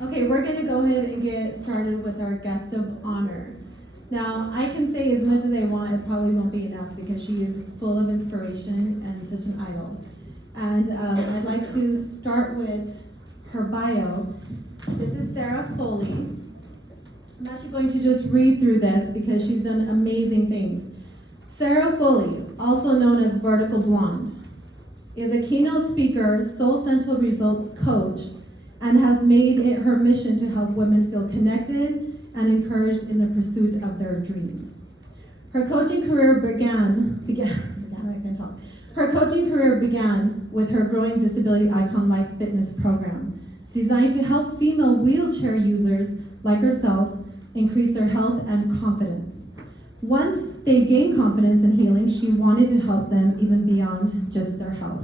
Okay, we're going to go ahead and get started with our guest of honor. Now, I can say as much as I want, it probably won't be enough because she is full of inspiration and such an idol. And I'd like to start with her bio. This is Sarah Foley. I'm actually going to just read through this because she's done amazing things. Sarah Foley, also known as Vertical Blonde, is a keynote speaker, Soul Central Results coach, and has made it her mission to help women feel connected and encouraged in the pursuit of their dreams. Her coaching career began with her growing Disability Icon Life Fitness program, designed to help female wheelchair users like herself increase their health and confidence. Once they gained confidence and healing, she wanted to help them even beyond just their health.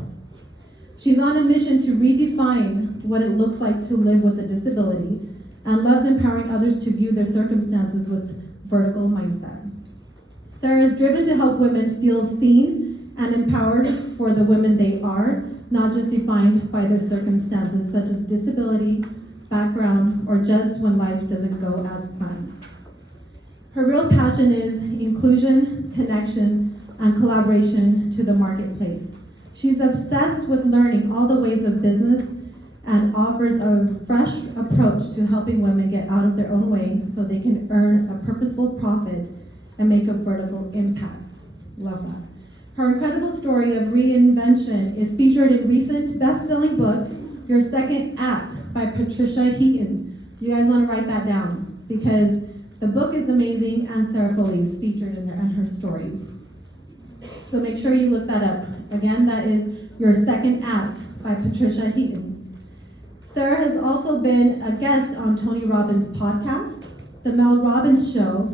She's on a mission to redefine what it looks like to live with a disability and loves empowering others to view their circumstances with vertical mindset. Sarah is driven to help women feel seen and empowered for the women they are, not just defined by their circumstances such as disability, background, or just when life doesn't go as planned. Her real passion is inclusion, connection, and collaboration to the marketplace. She's obsessed with learning all the ways of business and offers a fresh approach to helping women get out of their own way so they can earn a purposeful profit and make a vertical impact. Love that. Her incredible story of reinvention is featured in recent best-selling book, Your Second Act by Patricia Heaton. You guys want to write that down because the book is amazing and Sarah Foley is featured in there and her story. So make sure you look that up. Again, that is Your Second Act by Patricia Heaton. Sarah has also been a guest on Tony Robbins' podcast, The Mel Robbins Show,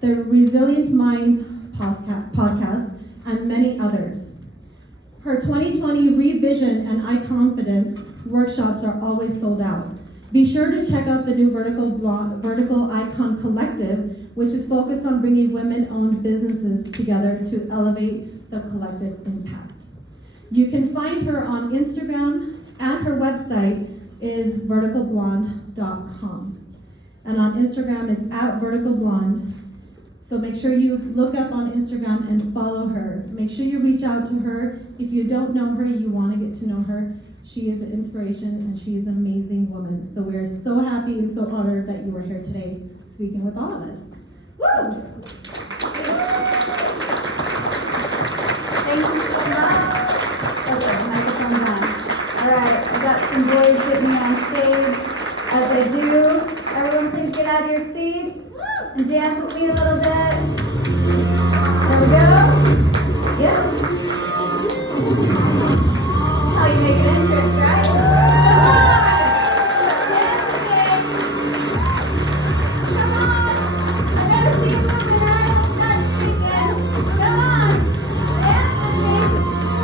The Resilient Mind podcast, and many others. Her 2020 Revision and iConfidence workshops are always sold out. Be sure to check out the new Vertical Icon Collective, which is focused on bringing women-owned businesses together to elevate the collective impact. You can find her on Instagram, and her website is verticalblonde.com. And on Instagram, it's @verticalblonde. So make sure you look up on Instagram and follow her. Make sure you reach out to her. If you don't know her, you want to get to know her. She is an inspiration and she is an amazing woman. So we are so happy and so honored that you are here today speaking with all of us. Woo! Thank you so much. Okay, microphone's on. All right, I got some boys with me on stage. As I do, everyone please get out of your seats and dance with me a little bit. There we go. Yeah. How you make an entrance, right? Come on! Dance with me. Come on! I gotta see you moving, right? Not speaking. Come on! Dance with me. You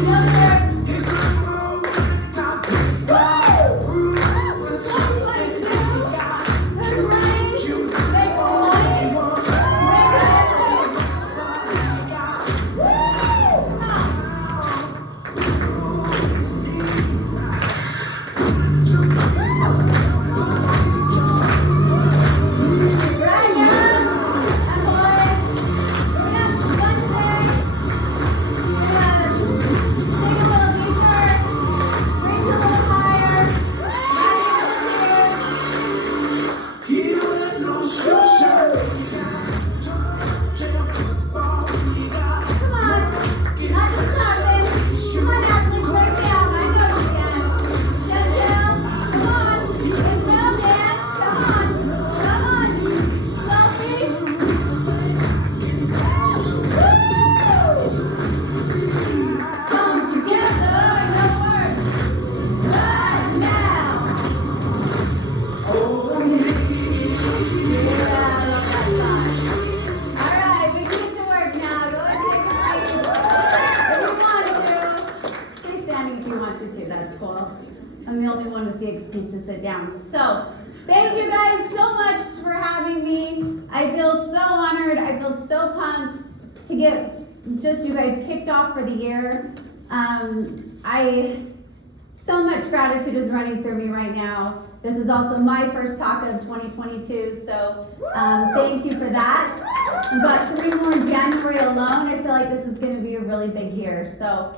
know the words. So much gratitude is running through me right now. This is also my first talk of 2022, so thank you for that. But 3 more in January alone, I feel like this is going to be a really big year. So,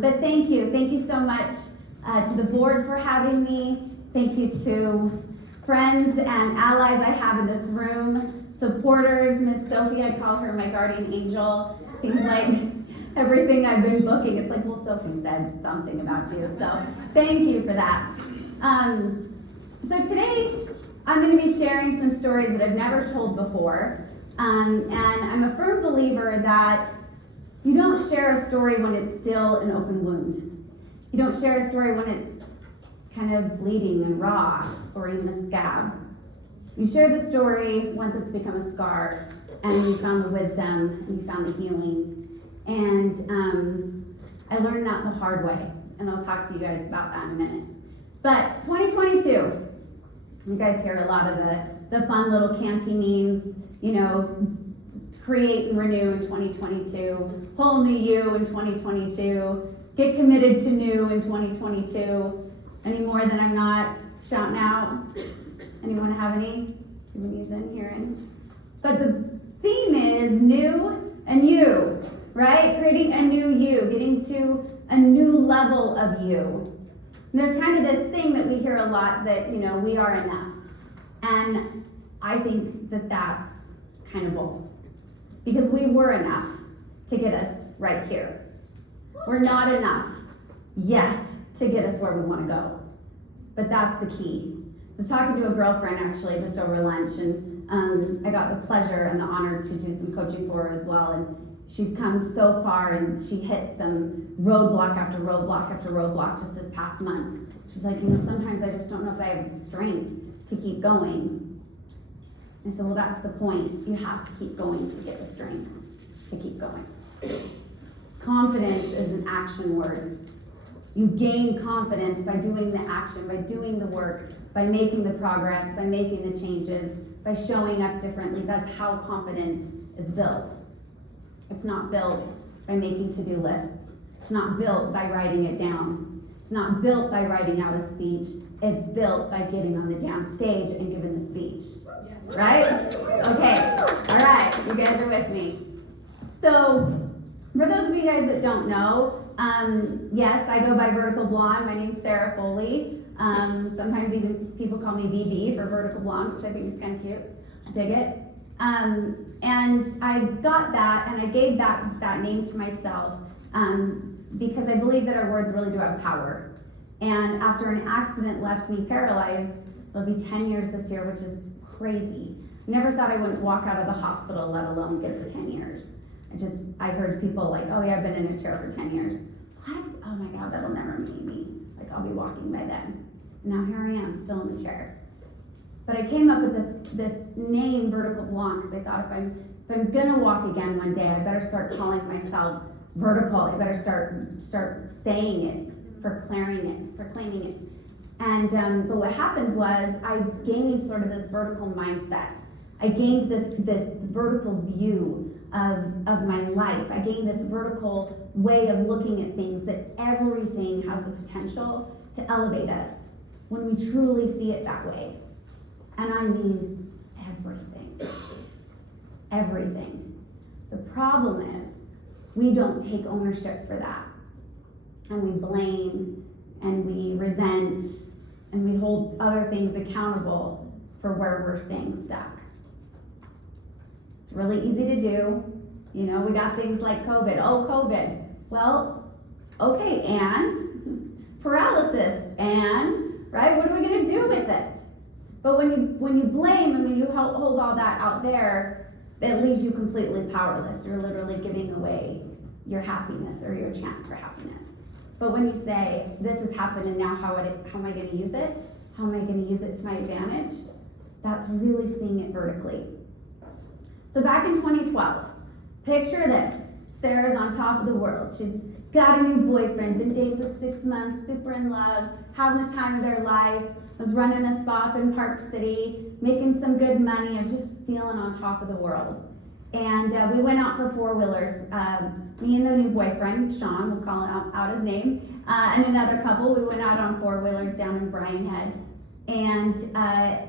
but thank you so much to the board for having me. Thank you to friends and allies I have in this room, supporters, Miss Sophie, I call her my guardian angel. Seems like everything I've been booking, it's like, well, Sophie said something about you, so thank you for that. So today, I'm going to be sharing some stories that I've never told before, and I'm a firm believer that you don't share a story when it's still an open wound. You don't share a story when it's kind of bleeding and raw, or even a scab. You share the story once it's become a scar, and you found the wisdom, and you found the healing. And I learned that the hard way, and I'll talk to you guys about that in a minute. But 2022, you guys hear a lot of the fun little canty memes, you know, create and renew in 2022, whole new you in 2022, get committed to new in 2022. Any more than I'm not shouting out? Anyone have any? Anybody's in here? But the theme is new and you, right? Creating a new you, getting to a new level of you. And there's kind of this thing that we hear a lot that, you know, we are enough. And I think that that's kind of bull. Because we were enough to get us right here. We're not enough yet to get us where we want to go. But that's the key. I was talking to a girlfriend actually just over lunch, and I got the pleasure and the honor to do some coaching for her as well. And she's come so far, and she hit some roadblock after roadblock after roadblock just this past month. She's like, you know, sometimes I just don't know if I have the strength to keep going. I said, well, that's the point. You have to keep going to get the strength to keep going. Confidence is an action word. You gain confidence by doing the action, by doing the work, by making the progress, by making the changes, by showing up differently. That's how confidence is built. It's not built by making to-do lists. It's not built by writing it down. It's not built by writing out a speech. It's built by getting on the damn stage and giving the speech. Right? Okay. All right. You guys are with me. So, for those of you guys that don't know, yes, I go by Vertical Blonde. My name's Sarah Foley. Sometimes even people call me VB for Vertical Blonde, which I think is kind of cute. I dig it. And I got that, and I gave that name to myself because I believe that our words really do have power. And after an accident left me paralyzed, it'll be 10 years this year, which is crazy. Never thought I wouldn't walk out of the hospital, let alone get the 10 years. I heard people like, oh yeah, I've been in a chair for 10 years. What? Oh my God, that'll never be me. Like, I'll be walking by then. And now here I am, still in the chair. But I came up with this name, Vertical Blonde, because I thought if I'm gonna walk again one day, I better start calling myself vertical. I better start saying it, proclaiming it. And but what happened was I gained sort of this vertical mindset. I gained this vertical view of my life. I gained this vertical way of looking at things, that everything has the potential to elevate us when we truly see it that way. And I mean everything. Everything. The problem is we don't take ownership for that. And we blame and we resent and we hold other things accountable for where we're staying stuck. It's really easy to do. You know, we got things like COVID. Oh, COVID. Well, okay, and paralysis, and, right? What are we gonna do with it? But when you blame and when you hold all that out there, it leaves you completely powerless. You're literally giving away your happiness or your chance for happiness. But when you say, this has happened and now how am I gonna use it? How am I gonna use it to my advantage? That's really seeing it vertically. So back in 2012, picture this. Sarah's on top of the world. She's got a new boyfriend, been dating for 6 months, super in love, having the time of their life, was running a spa up in Park City, making some good money, and just feeling on top of the world. And we went out for four-wheelers. Me and the new boyfriend, Sean, we'll call out his name, and another couple. We went out on four-wheelers down in Bryan Head. And, I'd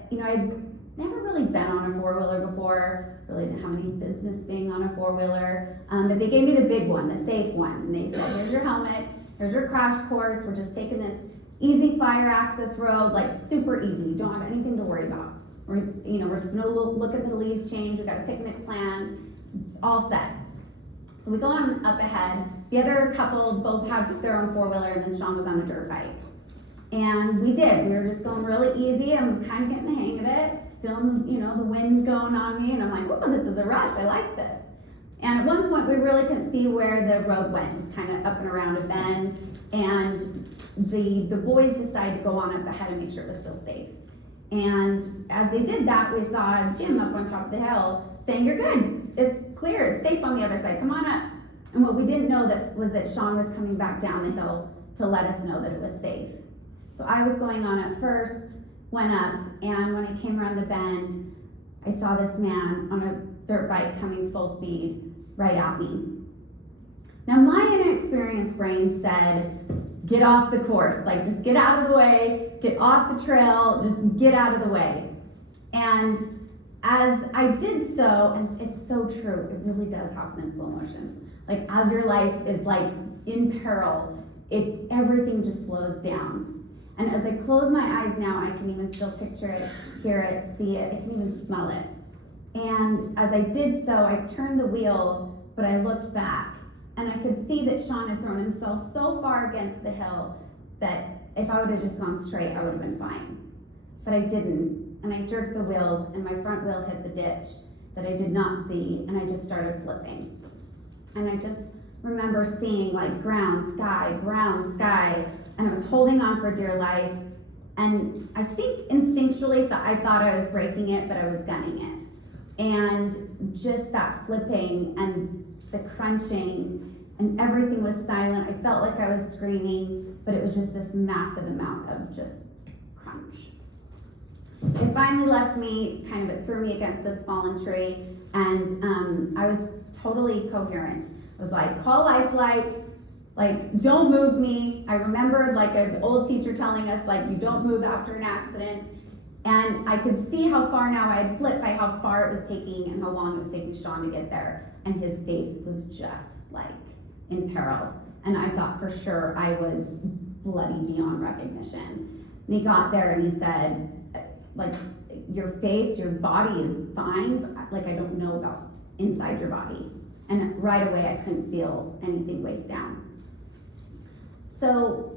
never really been on a four-wheeler before, really didn't have any business being on a four-wheeler. But they gave me the big one, the safe one. And they said, here's your helmet, here's your crash course. We're just taking this easy fire access road, like super easy. You don't have anything to worry about. We're just gonna look at the leaves change. We got a picnic planned, all set. So we go on up ahead. The other couple both had their own four-wheeler, and then Sean was on a dirt bike. And we did. We were just going really easy. I'm kind of getting the hang of it, feeling, the wind going on me, and I'm like, oh, this is a rush. I like this. And at one point, we really couldn't see where the road went. It was kind of up and around a bend, and the boys decided to go on up ahead and make sure it was still safe. And as they did that, we saw Jim up on top of the hill saying, you're good, it's clear, it's safe on the other side, come on up. And what we didn't know was that Sean was coming back down the hill to let us know that it was safe. So I was going on up first, went up, and when I came around the bend, I saw this man on a dirt bike coming full speed right at me. Now my inexperienced brain said, get off the course, like just get out of the way, get off the trail, just get out of the way. And as I did so, and it's so true, it really does happen in slow motion. Like as your life is like in peril, everything just slows down. And as I close my eyes now, I can even still picture it, hear it, see it, I can even smell it. And as I did so, I turned the wheel, but I looked back. And I could see that Sean had thrown himself so far against the hill that if I would have just gone straight, I would have been fine. But I didn't, and I jerked the wheels, and my front wheel hit the ditch that I did not see, and I just started flipping. And I just remember seeing like brown sky, and I was holding on for dear life, and I think instinctually I thought I was breaking it, but I was gunning it. And just that flipping and the crunching, and everything was silent. I felt like I was screaming, but it was just this massive amount of just crunch. It finally left me, it threw me against this fallen tree, and I was totally coherent. I was like, call life flight, like, don't move me. I remembered like an old teacher telling us, like, you don't move after an accident. And I could see how far now I had flipped by how far it was taking and how long it was taking Sean to get there. And his face was just like in peril. And I thought for sure I was bloody beyond recognition. And he got there and he said, like, your face, your body is fine, but like I don't know about inside your body. And right away I couldn't feel anything waist down. So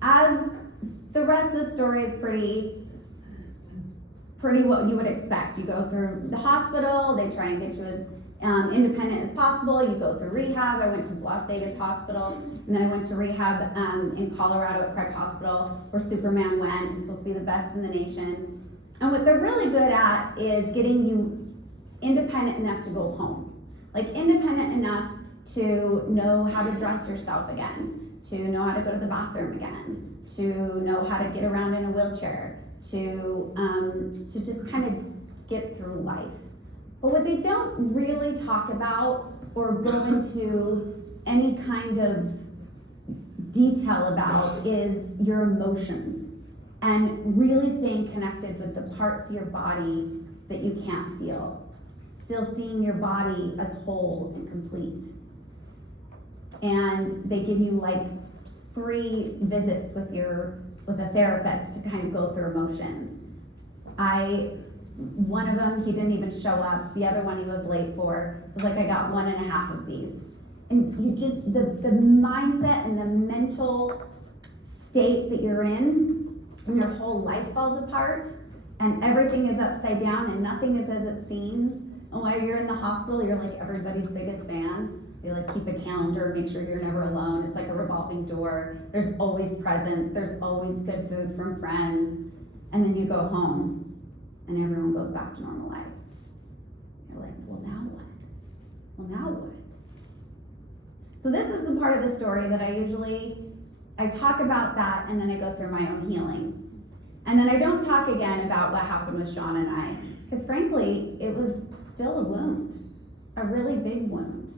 as the rest of the story is pretty what you would expect. You go through the hospital, they try and get you as independent as possible. You go through rehab. I went to Las Vegas Hospital, and then I went to rehab in Colorado at Craig Hospital, where Superman went. It's supposed to be the best in the nation. And what they're really good at is getting you independent enough to go home. Like independent enough to know how to dress yourself again, to know how to go to the bathroom again, to know how to get around in a wheelchair, to just kind of get through life. But what they don't really talk about or go into any kind of detail about is your emotions and really staying connected with the parts of your body that you can't feel. Still seeing your body as whole and complete. And they give you like 3 visits with a therapist to kind of go through emotions. One of them, he didn't even show up. The other one he was late for. It was like I got 1.5 of these. And you just, the mindset and the mental state that you're in, and your whole life falls apart, and everything is upside down, and nothing is as it seems. And while you're in the hospital, you're like everybody's biggest fan. They like keep a calendar, make sure you're never alone. It's like a revolving door. There's always presents. There's always good food from friends. And then you go home, and everyone goes back to normal life. You're like, well, now what? Well, now what? So this is the part of the story that I talk about that, and then I go through my own healing. And then I don't talk again about what happened with Sean and I, because frankly, it was still a wound. a really big wound.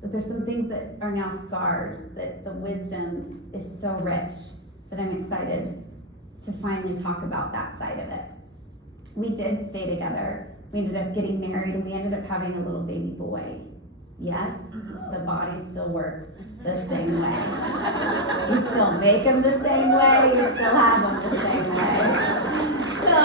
But there's some things that are now scars, that the wisdom is so rich that I'm excited to finally talk about that side of it. We did stay together. We ended up getting married, and we ended up having a little baby boy. Yes, the body still works the same way. You still make them the same way, you still have them the same way. So,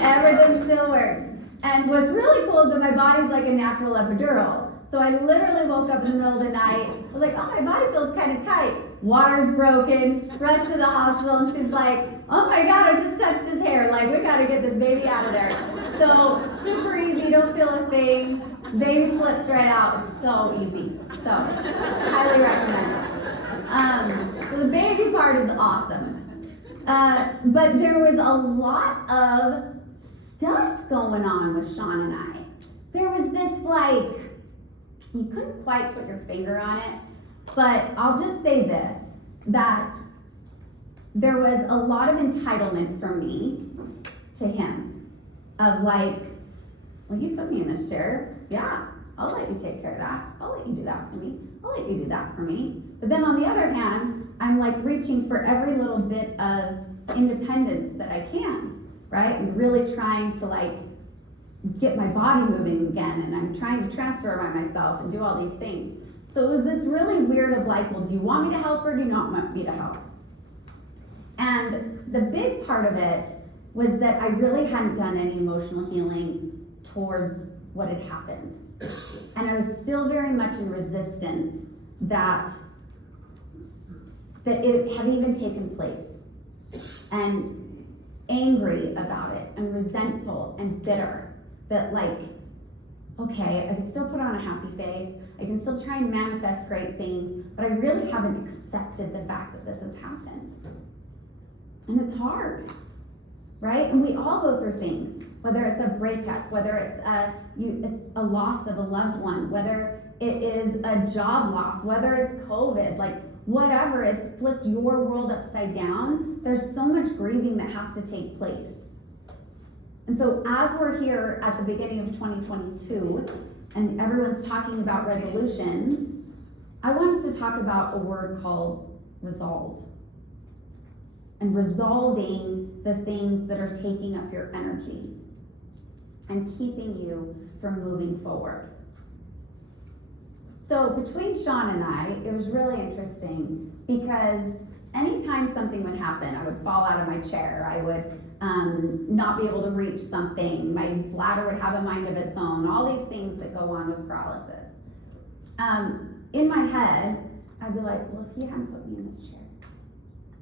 everything still works. And what's really cool is that my body's like a natural epidural. So I literally woke up in the middle of the night, I was like, oh, my body feels kind of tight. Water's broken, rushed to the hospital, and she's like, oh my God, I just touched his hair. Like, we gotta get this baby out of there. So, super easy, don't feel a thing. Baby slips right out, it's so easy. So, highly recommend. So the baby part is awesome. But there was a lot of stuff going on with Sean and I. There was this like, you couldn't quite put your finger on it, but I'll just say this, that there was a lot of entitlement from me to him, of like, well, you put me in this chair, yeah, I'll let you take care of that, I'll let you do that for me, I'll let you do that for me. But then on the other hand, I'm like reaching for every little bit of independence that I can, right? And really trying to like get my body moving again, and I'm trying to transfer by myself and do all these things. So it was this really weird of like, well, do you want me to help or do you not want me to help? And the big part of it was that I really hadn't done any emotional healing towards what had happened. And I was still very much in resistance that it had even taken place, and angry about it, and resentful and bitter. That like, okay, I can still put on a happy face, I can still try and manifest great things, but I really haven't accepted the fact that this has happened. And it's hard, right? And we all go through things, whether it's a breakup, whether it's a loss of a loved one, whether it is a job loss, whether it's COVID, like whatever has flipped your world upside down, there's so much grieving that has to take place. And so as we're here at the beginning of 2022, and everyone's talking about resolutions, I want us to talk about a word called resolve. And resolving the things that are taking up your energy and keeping you from moving forward. So between Sean and I, it was really interesting because anytime something would happen, I would fall out of my chair, I would not be able to reach something, my bladder would have a mind of its own, all these things that go on with paralysis. In my head, I'd be like, well, if he hadn't put me in this chair,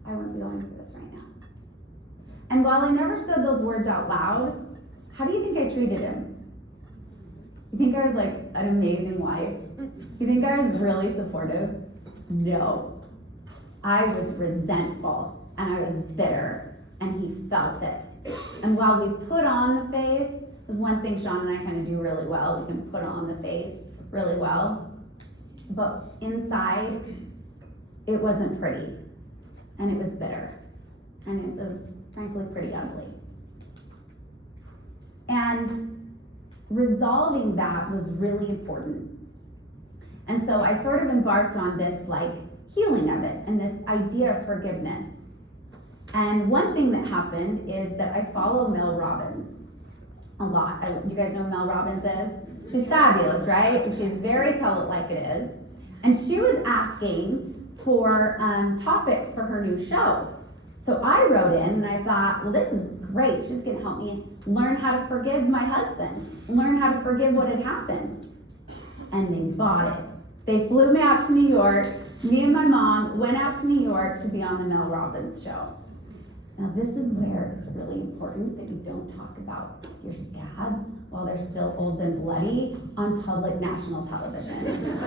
I wouldn't be going through this right now. And while I never said those words out loud, how do you think I treated him? You think I was like an amazing wife? You think I was really supportive? No. I was resentful, and I was bitter, and he felt it. And while we put on the face, there's one thing Sean and I kind of do really well, we can put on the face really well, but inside, it wasn't pretty, and it was bitter, and it was frankly pretty ugly. And resolving that was really important. And so I sort of embarked on this like healing of it and this idea of forgiveness. And one thing that happened is that I follow Mel Robbins a lot. You guys know who Mel Robbins is? She's fabulous, right? And she's very tell it like it is. And she was asking for topics for her new show. So I wrote in and I thought, well, this is great. She's gonna help me learn how to forgive my husband, learn how to forgive what had happened. And they bought it. They flew me out to New York. Me and my mom went out to New York to be on the Mel Robbins show. Now this is where it's really important that you don't talk about your scabs while they're still old and bloody on public national television.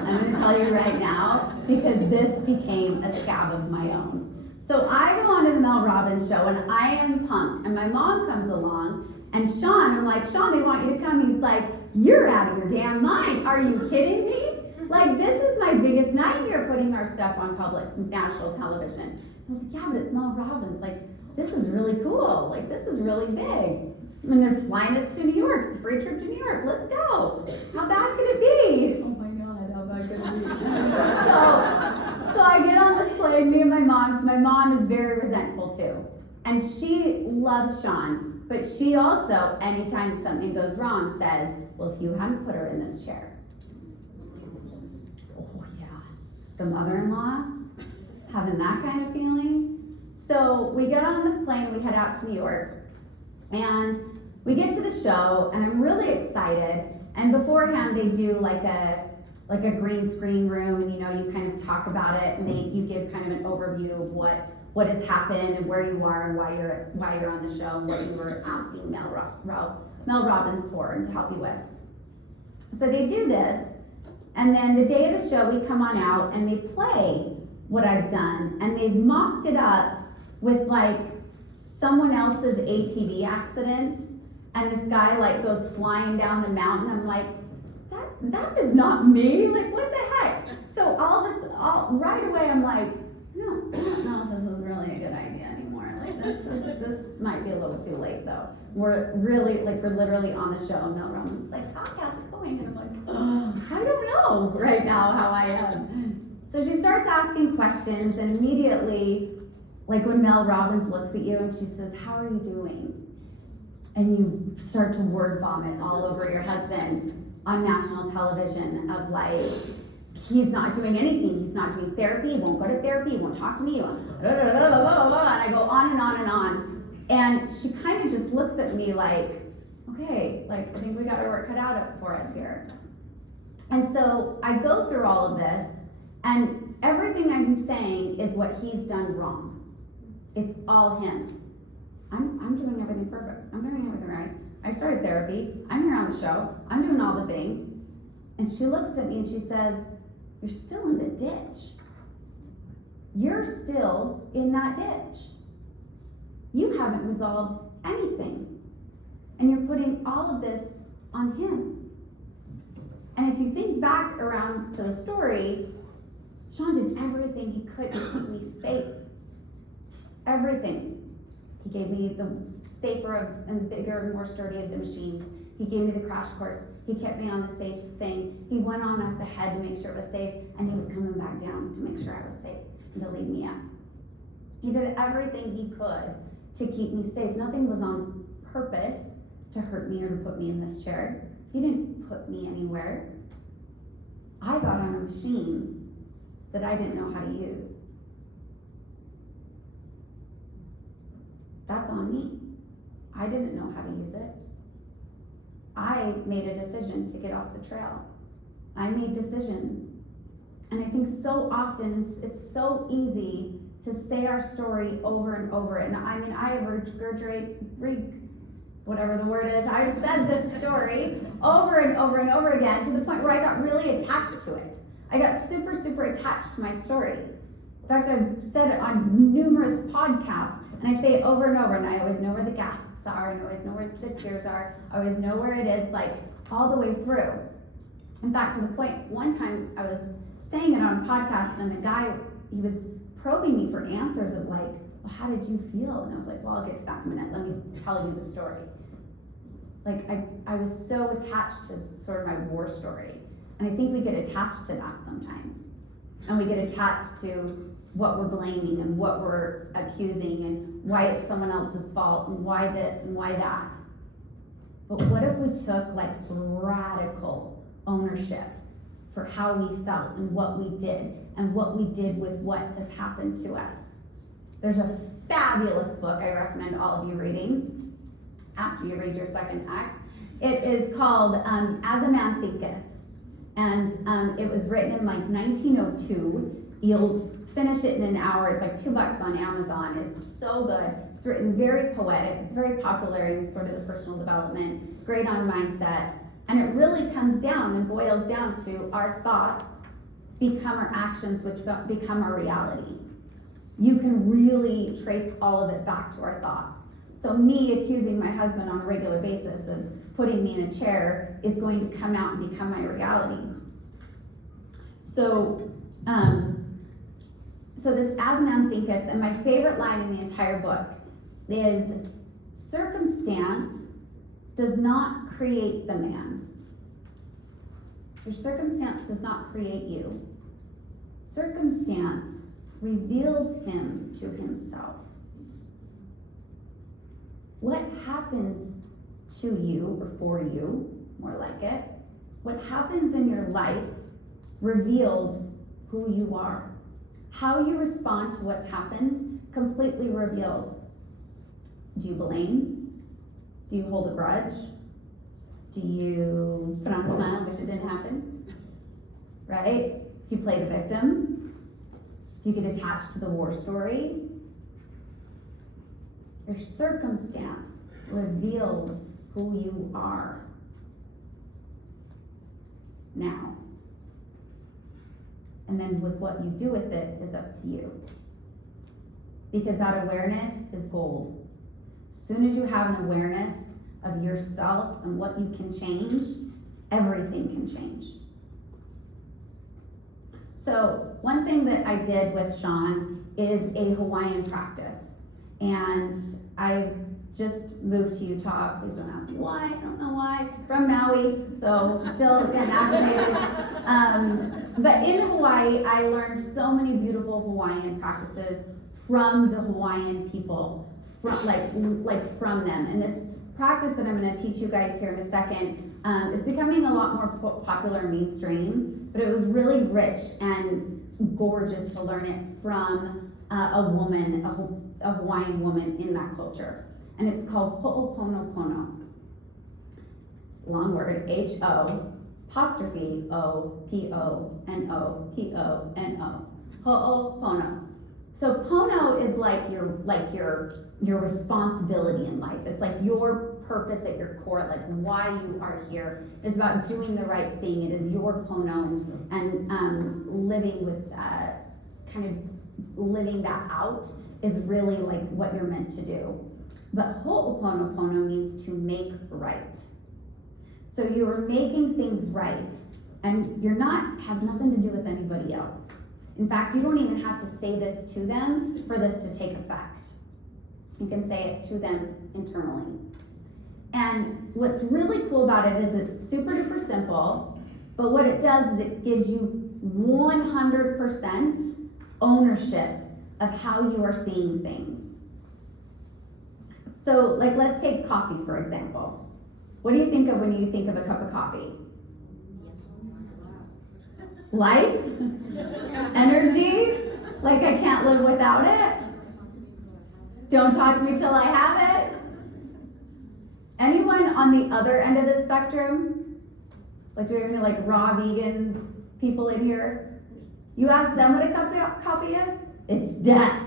I'm gonna tell you right now, because this became a scab of my own. So I go on to the Mel Robbins show and I am pumped, and my mom comes along, and Sean, I'm like, Sean, they want you to come. He's like, you're out of your damn mind. Are you kidding me? Like, this is my biggest nightmare, putting our stuff on public national television. I was like, yeah, but it's Mel Robbins. Like, this is really cool. Like, this is really big. And they're flying us to New York. It's a free trip to New York. Let's go. How bad could it be? Oh my God, how bad could it be? So I get on this plane, me and my mom, because my mom is very resentful too. And she loves Sean, but she also, anytime something goes wrong, says, well, if you hadn't put her in this chair. Oh yeah, the mother-in-law having that kind of feeling. So we get on this plane and we head out to New York. And we get to the show, and I'm really excited. And beforehand, they do like a green screen room, and you kind of talk about it, and you give kind of an overview of what has happened and where you are and why you're on the show and what you were asking Mel Robbins for and to help you with. So they do this, and then the day of the show, we come on out and they play what I've done, and they've mocked it up with like someone else's ATV accident, and this guy like goes flying down the mountain. I'm like, that is not me. Like, what the heck? So right away, I'm like, I don't know if this is really a good idea anymore. Like, this might be a little too late though. We're literally on the show, and Mel Robbins like, how's it going? And I'm like, I don't know right now how I am. So she starts asking questions, and immediately, like when Mel Robbins looks at you and she says, how are you doing? And you start to word vomit all over your husband on national television of like, he's not doing anything. He's not doing therapy. He won't go to therapy. He won't talk to me. And I go on and on and on. And she kind of just looks at me like, okay, like I think we got our work cut out for us here. And so I go through all of this, and everything I'm saying is what he's done wrong. It's all him. I'm doing everything perfect. I'm doing everything right. I started therapy. I'm here on the show. I'm doing all the things. And she looks at me and she says, you're still in the ditch. You're still in that ditch. You haven't resolved anything. And you're putting all of this on him. And if you think back around to the story, Sean did everything he could to keep me safe. Everything. He gave me the safer and bigger and more sturdy of the machines. He gave me the crash course. He kept me on the safe thing. He went on up ahead to make sure it was safe, and he was coming back down to make sure I was safe and to lead me up. He did everything he could to keep me safe. Nothing was on purpose to hurt me or to put me in this chair. He didn't put me anywhere. I got on a machine that I didn't know how to use. That's on me. I didn't know how to use it. I made a decision to get off the trail. I made decisions. And I think so often it's so easy to say our story over and over. And I mean, I whatever the word is, I've said this story over and over and over again to the point where I got really attached to it. I got super, super attached to my story. In fact, I've said it on numerous podcasts, and I say it over and over, and I always know where the gasps are, and I always know where the tears are, I always know where it is, like, all the way through. In fact, to the point, one time I was saying it on a podcast, and the guy, he was probing me for answers of like, well, how did you feel? And I was like, well, I'll get to that in a minute. Let me tell you the story. Like, I was so attached to sort of my war story. And I think we get attached to that sometimes. And we get attached to what we're blaming and what we're accusing and why it's someone else's fault and why this and why that. But what if we took like radical ownership for how we felt and what we did with what has happened to us? There's a fabulous book I recommend all of you reading after you read your second act. It is called As a Man Thinketh. And it was written in like 1902. You'll finish it in an hour. It's like $2 on Amazon. It's so good. It's written very poetic. It's very popular in sort of the personal development. It's great on mindset. And it really comes down and boils down to our thoughts become our actions, which become our reality. You can really trace all of it back to our thoughts. So me accusing my husband on a regular basis of putting me in a chair is going to come out and become my reality. So this As a Man Thinketh, and my favorite line in the entire book is, circumstance does not create the man. Your circumstance does not create you. Circumstance reveals him to himself. What happens to you, or for you, more like it, what happens in your life reveals who you are. How you respond to what's happened completely reveals. Do you blame? Do you hold a grudge? Do you put on a smile and wish it didn't happen? Right? Do you play the victim? Do you get attached to the war story? Your circumstance reveals who you are now. And then with what you do with it is up to you. Because that awareness is gold. As soon as you have an awareness of yourself and what you can change, everything can change. So one thing that I did with Sean is a Hawaiian practice. And I just moved to Utah. Please don't ask me why. I don't know why. From Maui, so still getting acclimated. But in Hawaii, I learned so many beautiful Hawaiian practices from the Hawaiian people, from them. And this practice that I'm going to teach you guys here in a second is becoming a lot more popular and mainstream. But it was really rich and gorgeous to learn it from a woman, a Hawaiian woman in that culture. And it's called Ho'oponopono. It's a long word, H-O'-P-O-N-O-P-O-N-O. Ho'opono. So pono is like your responsibility in life. It's like your purpose at your core, like why you are here. It's about doing the right thing. It is your pono, and living with kind of living that out is really like what you're meant to do. But ho'oponopono means to make right. So you're making things right, and has nothing to do with anybody else. In fact, you don't even have to say this to them for this to take effect. You can say it to them internally. And what's really cool about it is it's super duper simple, but what it does is it gives you 100% ownership of how you are seeing things. So, like, let's take coffee, for example. What do you think of when you think of a cup of coffee? Life? Energy? Like I can't live without it? Don't talk to me till I have it? Anyone on the other end of the spectrum? Like, do we have any like raw vegan people in here? You ask them what a cup of coffee is? It's death.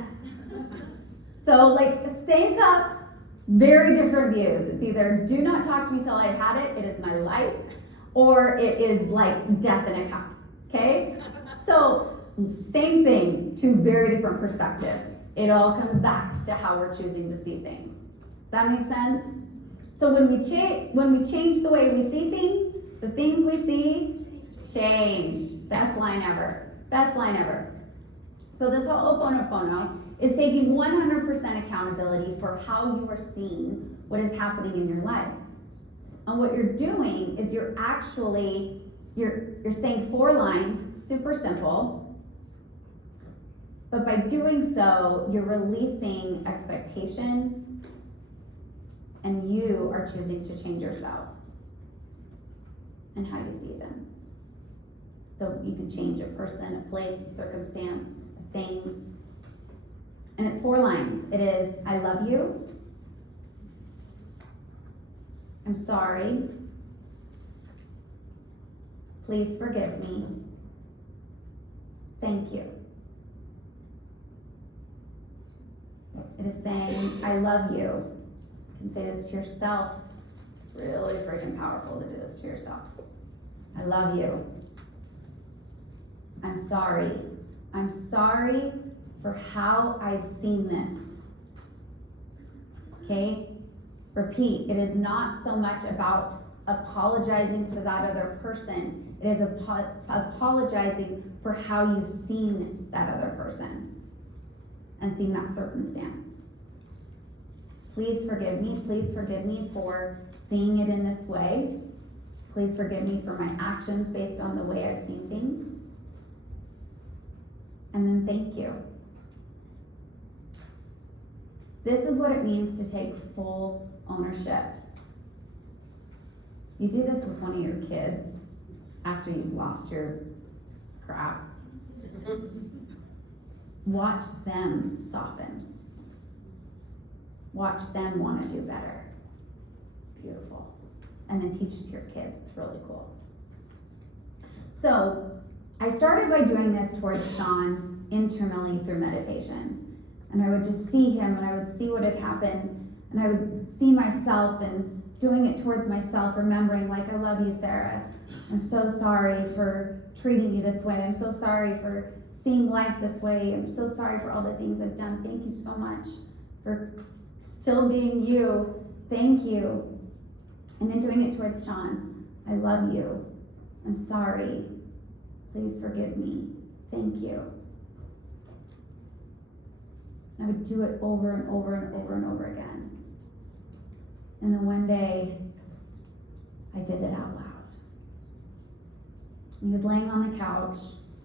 So like, same cup, very different views. It's either do not talk to me till I've had it, it is my life, or it is like death in a cup, okay? So same thing, two very different perspectives. It all comes back to how we're choosing to see things. Does that make sense? So when we change the way we see things, the things we see change. Best line ever. Best line ever. So this ho'oponopono is taking 100% accountability for how you are seeing what is happening in your life. And what you're doing is you're saying 4 lines, super simple, but by doing so, you're releasing expectation, and you are choosing to change yourself and how you see them. So you can change a person, a place, a circumstance, a thing. And it's 4 lines. It is, I love you. I'm sorry. Please forgive me. Thank you. It is saying, I love you. You can say this to yourself. It's really freaking powerful to do this to yourself. I love you. I'm sorry. I'm sorry for how I've seen this. Okay? Repeat, it is not so much about apologizing to that other person. It is apologizing for how you've seen that other person and seen that circumstance. Please forgive me. Please forgive me for seeing it in this way. Please forgive me for my actions based on the way I've seen things. And then thank you. This is what it means to take full ownership. You do this with one of your kids after you've lost your crap. Watch them soften. Watch them want to do better. It's beautiful. And then teach it to your kids. It's really cool. So I started by doing this towards Sean internally through meditation. And I would just see him, and I would see what had happened, and I would see myself and doing it towards myself, remembering, like, I love you, Sarah. I'm so sorry for treating you this way. I'm so sorry for seeing life this way. I'm so sorry for all the things I've done. Thank you so much for still being you. Thank you. And then doing it towards Sean. I love you. I'm sorry. Please forgive me. Thank you. I would do it over and over and over and over again. And then one day, I did it out loud. He was laying on the couch,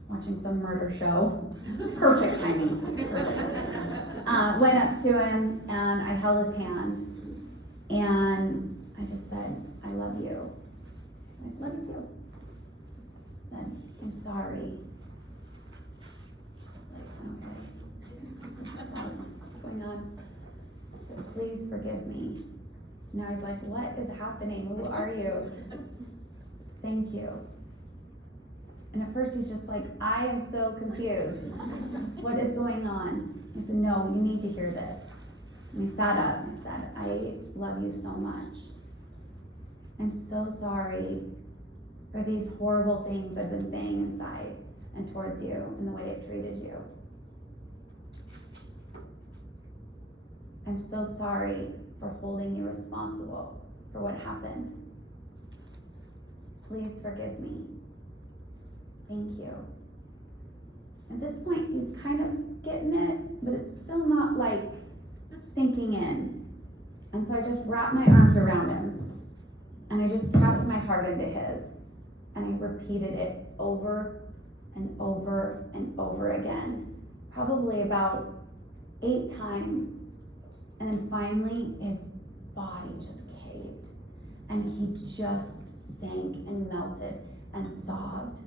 watching some murder show. Perfect timing. Perfect. Went up to him, and I held his hand. And I just said, I love you. I love you. I said, I'm sorry. Okay. What's going on? I said, please forgive me. Now he's like, what is happening? Who are you? Thank you. And at first he's just like, I am so confused. What is going on? I said, no, you need to hear this. And he sat up and said, I love you so much. I'm so sorry for these horrible things I've been saying inside and towards you and the way I've treated you. I'm so sorry for holding you responsible for what happened. Please forgive me. Thank you. At this point, he's kind of getting it, but it's still not like sinking in. And so I just wrapped my arms around him, and I just pressed my heart into his, and I repeated it over and over and over again, probably about 8 times. And then finally, his body just caved, and he just sank and melted and sobbed.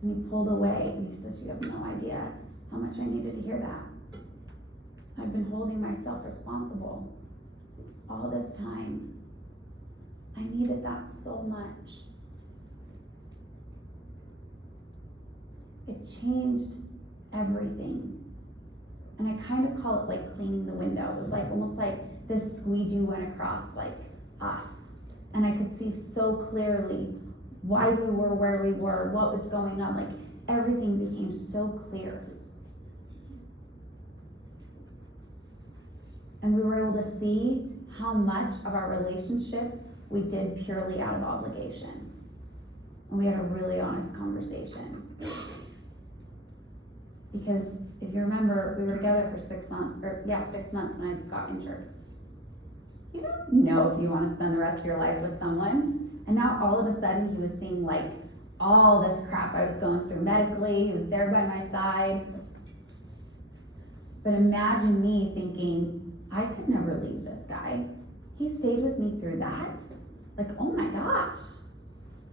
And he pulled away, and he says, you have no idea how much I needed to hear that. I've been holding myself responsible all this time. I needed that so much. It changed everything. And I kind of call it like cleaning the window. It was like almost like this squeegee went across like us. And I could see so clearly why we were where we were, what was going on. Like everything became so clear. And we were able to see how much of our relationship we did purely out of obligation. And we had a really honest conversation. Because if you remember, we were together for 6 months, 6 months when I got injured. You don't know if you want to spend the rest of your life with someone. And now all of a sudden he was seeing like all this crap I was going through medically. He was there by my side. But imagine me thinking, I could never leave this guy. He stayed with me through that. Like, oh my gosh.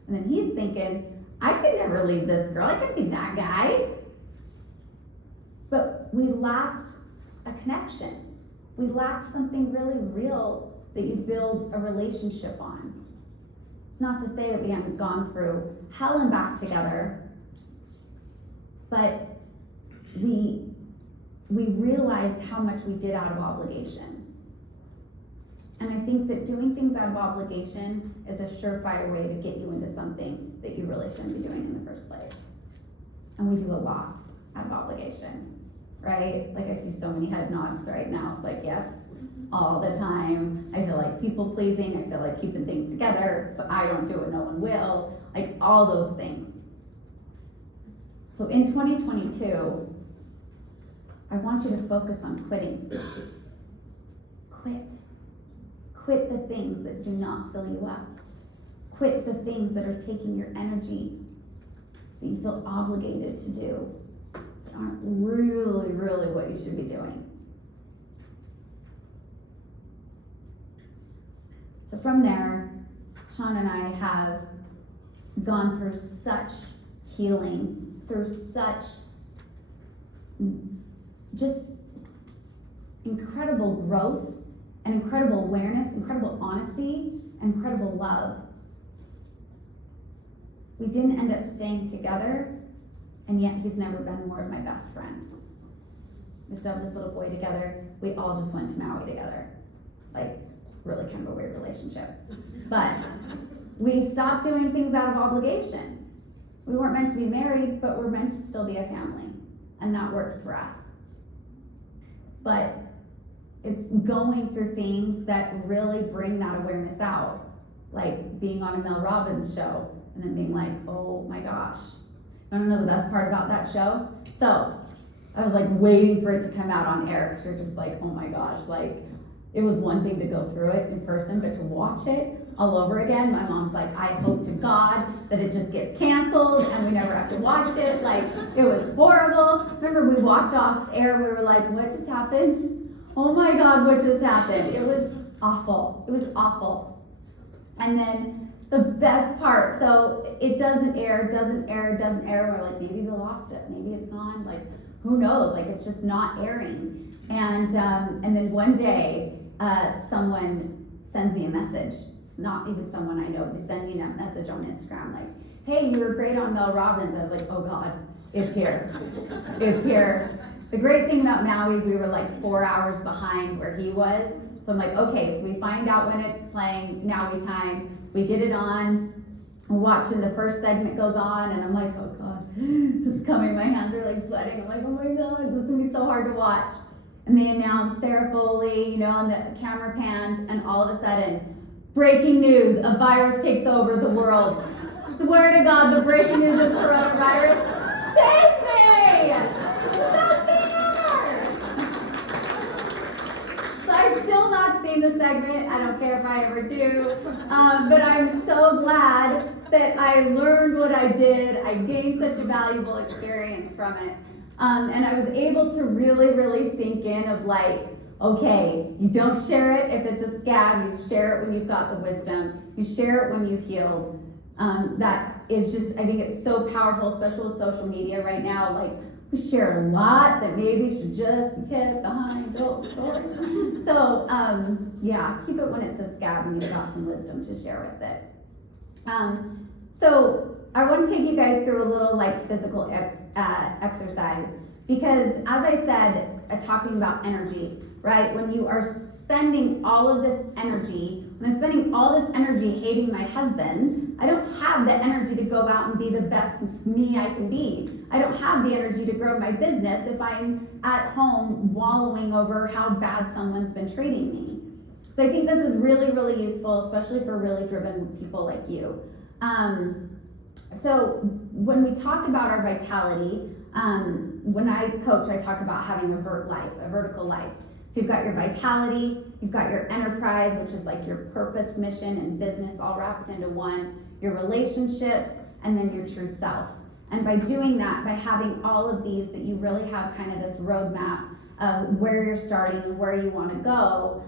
And then he's thinking, I could never leave this girl. I couldn't be that guy. But we lacked a connection. We lacked something really real that you build a relationship on. It's not to say that we haven't gone through hell and back together, but we realized how much we did out of obligation. And I think that doing things out of obligation is a surefire way to get you into something that you really shouldn't be doing in the first place. And we do a lot out of obligation, right? Like I see so many head nods right now. It's like, yes, all the time. I feel like people pleasing. I feel like keeping things together. So I don't do it, no one will. Like all those things. So in 2022, I want you to focus on quitting. Quit. Quit the things that do not fill you up. Quit the things that are taking your energy that you feel obligated to do, that aren't really what you should be doing. So from there, Sean and I have gone through such healing, through such just incredible growth and incredible awareness, incredible honesty, and incredible love. We didn't end up staying together, and yet he's never been more of my best friend. We still have this little boy together. We all just went to Maui together. Like, it's really kind of a weird relationship. But we stopped doing things out of obligation. We weren't meant to be married, but we're meant to still be a family. And that works for us. But it's going through things that really bring that awareness out. Like being on a Mel Robbins show and then being like, oh my gosh. You want to know the best part about that show? So I was like waiting for it to come out on air because you're just like, oh my gosh. Like, it was one thing to go through it in person, but to watch it all over again, my mom's like, I hope to God that it just gets canceled and we never have to watch it. Like, it was horrible. Remember, we walked off air, we were like, what just happened? Oh my God, what just happened? It was awful. It was awful. And then the best part, so it doesn't air. We're like, maybe they lost it. Maybe it's gone. Like, who knows? Like, it's just not airing. And then one day, someone sends me a message. It's not even someone I know. They send me that message on Instagram, like, hey, you were great on Mel Robbins. I was like, oh God, it's here. It's here. The great thing about Maui is we were like 4 hours behind where he was. So I'm like, okay, so we find out when it's playing Maui time. We get it on. We're watching, the first segment goes on, and I'm like, oh God, it's coming. My hands are like sweating. I'm like, oh my God, this is gonna be so hard to watch. And they announced Sarah Foley, and the camera pans, and all of a sudden, breaking news, a virus takes over the world. Swear to God, the breaking news of coronavirus. Save me! Not there! So I've still not seen the segment. I don't care if I ever do. But I'm so glad that I learned what I did. I gained such a valuable experience from it. And I was able to really sink in of like, okay, you don't share it if it's a scab, you share it when you've got the wisdom, you share it when you've healed. That is just, I think it's so powerful, especially with social media right now. Like, we share a lot that maybe should just be kept behind closed doors. So, yeah, keep it when it's a scab and you've got some wisdom to share with it. So I want to take you guys through a little like physical exercise, because as I said, talking about energy, right? When you are spending all of this energy, when I'm spending all this energy hating my husband, I don't have the energy to go out and be the best me I can be. I don't have the energy to grow my business if I'm at home wallowing over how bad someone's been treating me. So I think this is really useful, especially for really driven people like you. So when we talk about our vitality, when I coach, I talk about having a vertical life. So you've got your vitality, you've got your enterprise, which is like your purpose, mission, and business all wrapped into one, your relationships, and then your true self. And by doing that, by having all of these, that you really have kind of this roadmap of where you're starting and where you want to go,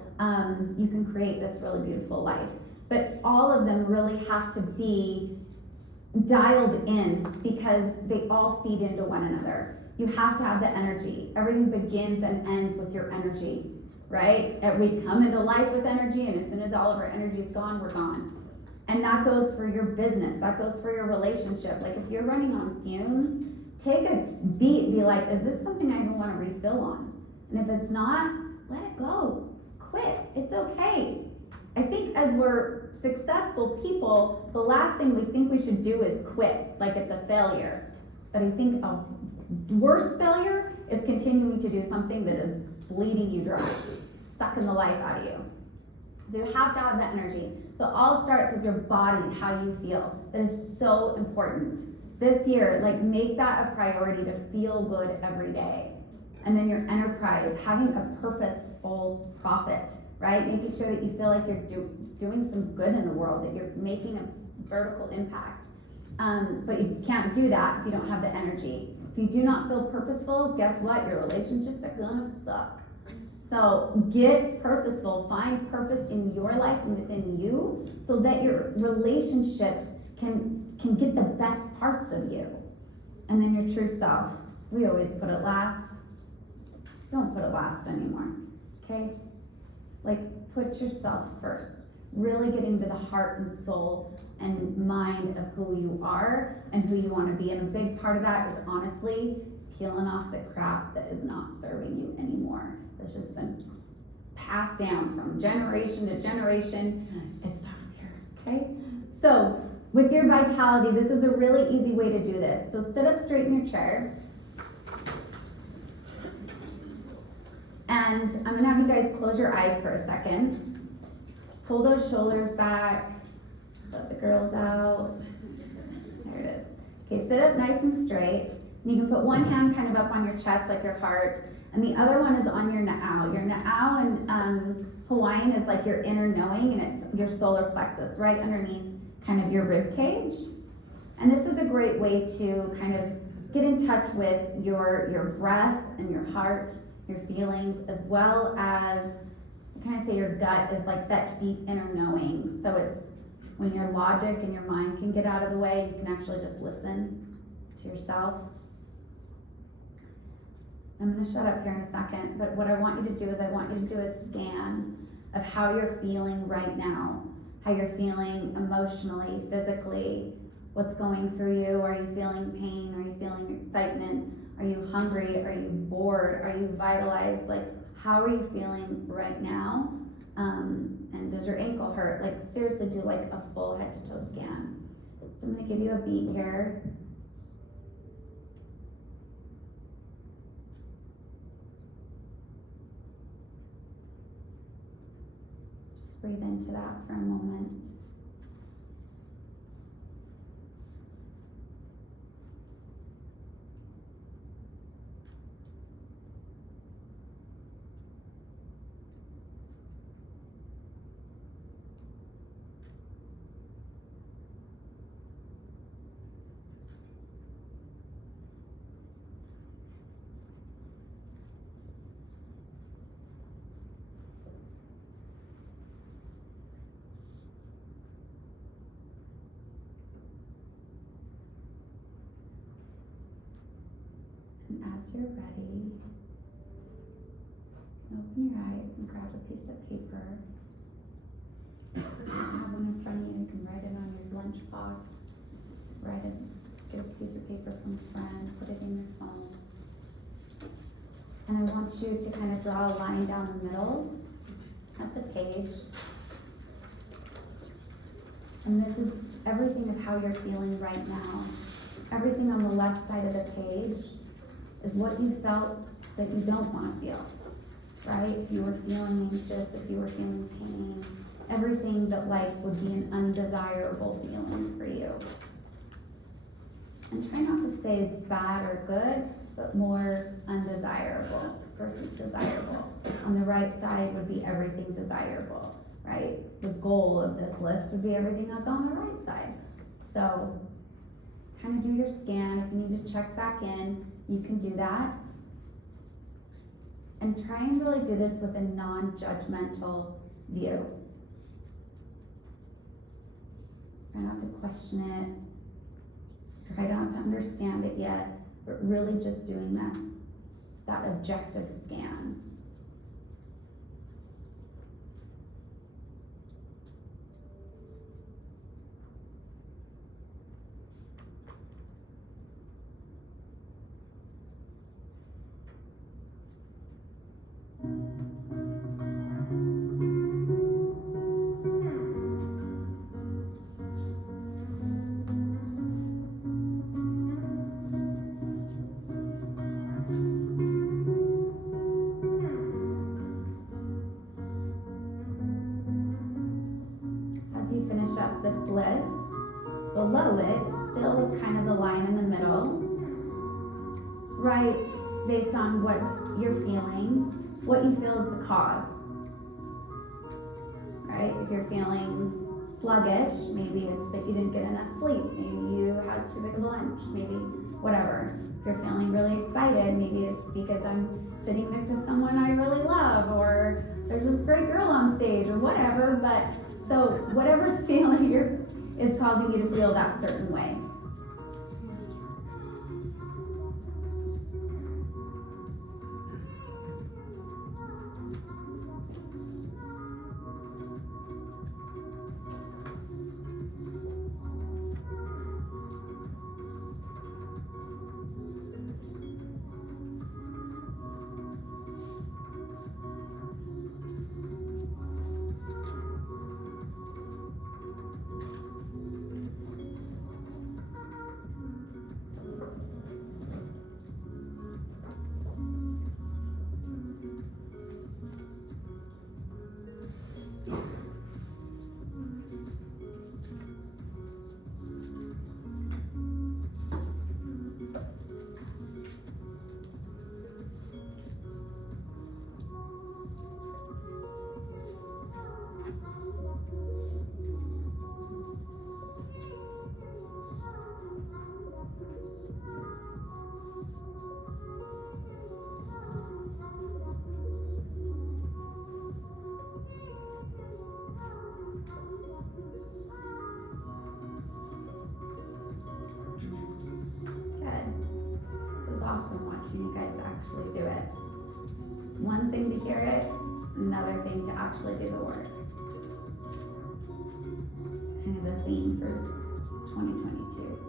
you can create this really beautiful life. But all of them really have to be dialed in because they all feed into one another. You have to have the energy. Everything begins and ends with your energy, right? We come into life with energy, and as soon as all of our energy is gone, we're gone. And that goes for your business. That goes for your relationship. Like if you're running on fumes, take a beat and be like, is this something I even want to refill on? And if it's not, let it go. Quit. It's okay. I think as we're successful people, the last thing we think we should do is quit, like it's a failure. But I think a worse failure is continuing to do something that is bleeding you dry, sucking the life out of you. So you have to have that energy. But all starts with your body and how you feel. That is so important. This year, like make that a priority to feel good every day. And then your enterprise, having a purposeful profit, right? Making sure that you feel like you're doing some good in the world, that you're making a vertical impact. But you can't do that if you don't have the energy. If you do not feel purposeful, guess what? Your relationships are gonna suck. So get purposeful, find purpose in your life and within you so that your relationships can get the best parts of you. And then your true self. We always put it last. Don't put it last anymore, okay? Like, put yourself first. Really get into the heart and soul and mind of who you are and who you want to be. And a big part of that is honestly peeling off the crap that is not serving you anymore. That's just been passed down from generation to generation. It stops here, okay? So, with your vitality, this is a really easy way to do this. So sit up straight in your chair. And I'm gonna have you guys close your eyes for a second. Pull those shoulders back. Let the girls out. There it is. Okay, sit up nice and straight. And you can put one hand kind of up on your chest like your heart, and the other one is on your na'au. Your na'au in Hawaiian is like your inner knowing, and it's your solar plexus, right underneath kind of your rib cage. And this is a great way to kind of get in touch with your breath and your heart, your feelings, as well as, kind of say your gut is like that deep inner knowing. So it's when your logic and your mind can get out of the way, you can actually just listen to yourself. I'm going to shut up here in a second, but what I want you to do is I want you to do a scan of how you're feeling right now, how you're feeling emotionally, physically, what's going through you. Are you feeling pain? Are you feeling excitement? Are you hungry? Are you bored? Are you vitalized? Like, how are you feeling right now? And does your ankle hurt? Like, seriously, do like a full head to toe scan. So I'm going to give you a beat here. Just breathe into that for a moment. And as you're ready, open your eyes and grab a piece of paper. If you have them in front of you, you can write it on your lunchbox. Get a piece of paper from a friend, put it in your phone. And I want you to kind of draw a line down the middle of the page. And this is everything of how you're feeling right now. Everything on the left side of the page is what you felt that you don't want to feel, right? If you were feeling anxious, if you were feeling pain, everything that like would be an undesirable feeling for you. And try not to say bad or good, but more undesirable versus desirable. On the right side would be everything desirable, right? The goal of this list would be everything that's on the right side. So kind of do your scan. If you need to check back in, you can do that. And try and really do this with a non-judgmental view. Try not to question it. Try not to understand it yet, but really just doing that objective scan. Up this list, below it, still with kind of the line in the middle, write based on what you're feeling, what you feel is the cause. Right? If you're feeling sluggish, maybe it's that you didn't get enough sleep, maybe you had too big of a lunch, maybe whatever. If you're feeling really excited, maybe it's because I'm sitting next to someone I really love, or there's this great girl on stage, or whatever. But so whatever's feeling is causing you to feel that certain way. Awesome watching you guys actually do it. It's one thing to hear it, it's another thing to actually do the work. Kind of a theme for 2022.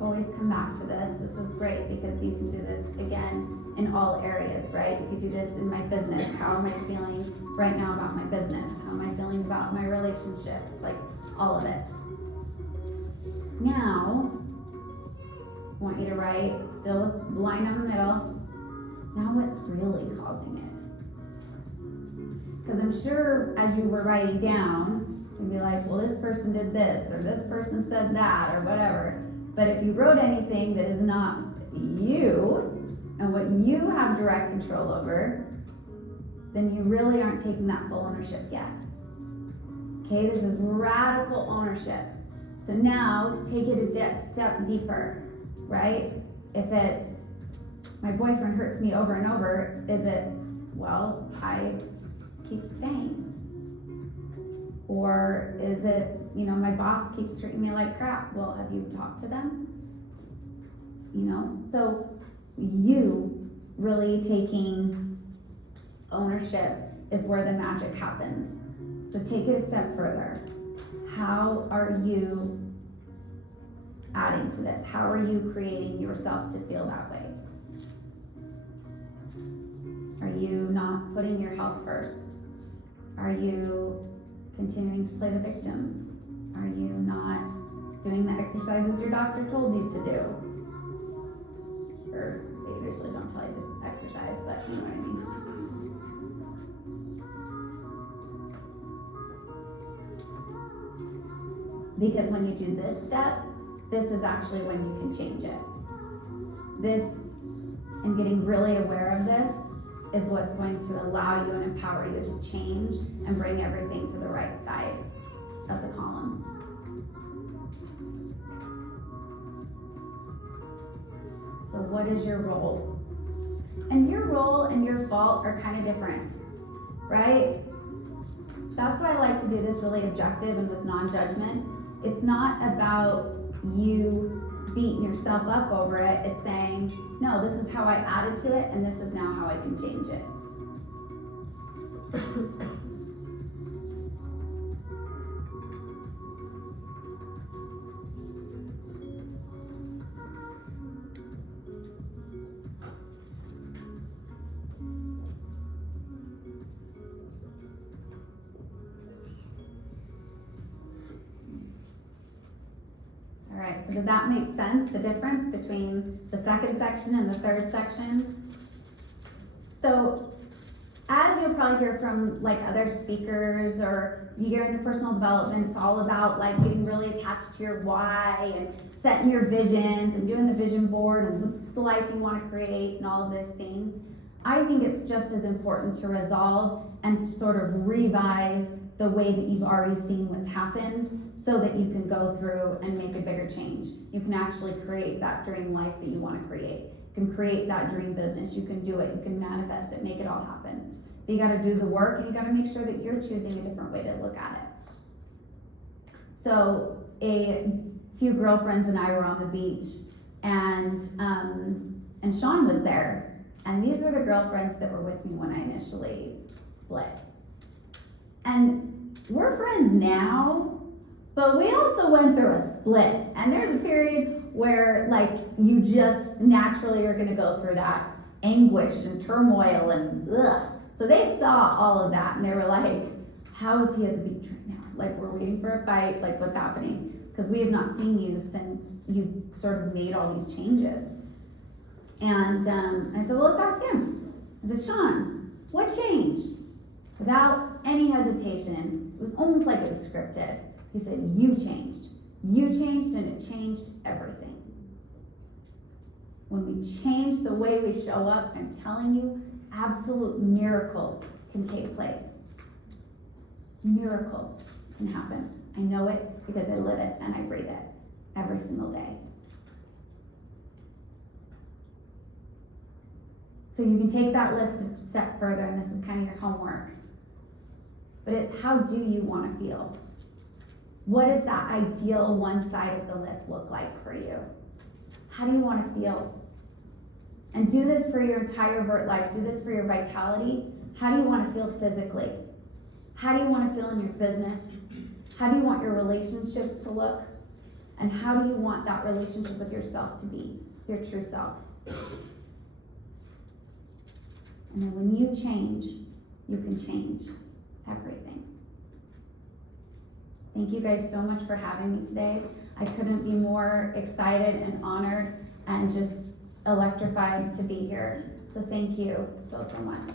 Always come back to this. This is great because you can do this again in all areas, right? You could do this in my business. How am I feeling right now about my business? How am I feeling about my relationships? Like all of it. Now, I want you to write, still line in the middle. Now what's really causing it? Because I'm sure as you were writing down, you'd be like, well, this person did this, or this person said that, or whatever. But if you wrote anything that is not you and what you have direct control over, then you really aren't taking that full ownership yet. Okay, this is radical ownership. So now take it a step deeper, right? If it's, my boyfriend hurts me over and over, is it, well, I keep staying? Or is it, my boss keeps treating me like crap? Well, have you talked to them? So you really taking ownership is where the magic happens. So take it a step further. How are you adding to this? How are you creating yourself to feel that way? Are you not putting your health first? Are you continuing to play the victim? Are you not doing the exercises your doctor told you to do? Or they usually don't tell you to exercise, but you know what I mean. Because when you do this step, this is actually when you can change it. This, and getting really aware of this, is what's going to allow you and empower you to change and bring everything to the right side of the column. So what is your role? And your role and your fault are kind of different, right? That's why I like to do this really objective and with non-judgment. It's not about you beating yourself up over it. It's saying, no, this is how I added to it, and this is now how I can change it. so did that make sense, the difference between the second section and the third section? So, as you'll probably hear from like other speakers, or you get into personal development, it's all about like getting really attached to your why and setting your visions and doing the vision board and what's the life you want to create and all of those things. I think it's just as important to resolve and sort of revise the way that you've already seen what's happened, so that you can go through and make a bigger change. You can actually create that dream life that you want to create. You can create that dream business. You can do it. You can manifest it, make it all happen. But you got to do the work, and you got to make sure that you're choosing a different way to look at it. So a few girlfriends and I were on the beach, and Sean was there. And these were the girlfriends that were with me when I initially split. And we're friends now, but we also went through a split. And there's a period where like you just naturally are gonna go through that anguish and turmoil and ugh. So they saw all of that and they were like, how is he at the beach right now? Like, we're waiting for a fight, like what's happening? Because we have not seen you since you sort of made all these changes. And I said, well, let's ask him. I said, Sean, what changed? Without any hesitation, it was almost like it was scripted. He said, you changed. You changed, and it changed everything. When we change the way we show up, I'm telling you, absolute miracles can take place. Miracles can happen. I know it because I live it and I breathe it every single day. So you can take that list a step further, and this is kind of your homework. But it's, how do you want to feel? What does that ideal one side of the list look like for you? How do you want to feel? And do this for your entire life. Do this for your vitality. How do you want to feel physically? How do you want to feel in your business? How do you want your relationships to look? And how do you want that relationship with yourself to be, your true self? And then when you change, you can change everything. Thank you guys so much for having me today. I couldn't be more excited and honored and just electrified to be here. So thank you so much.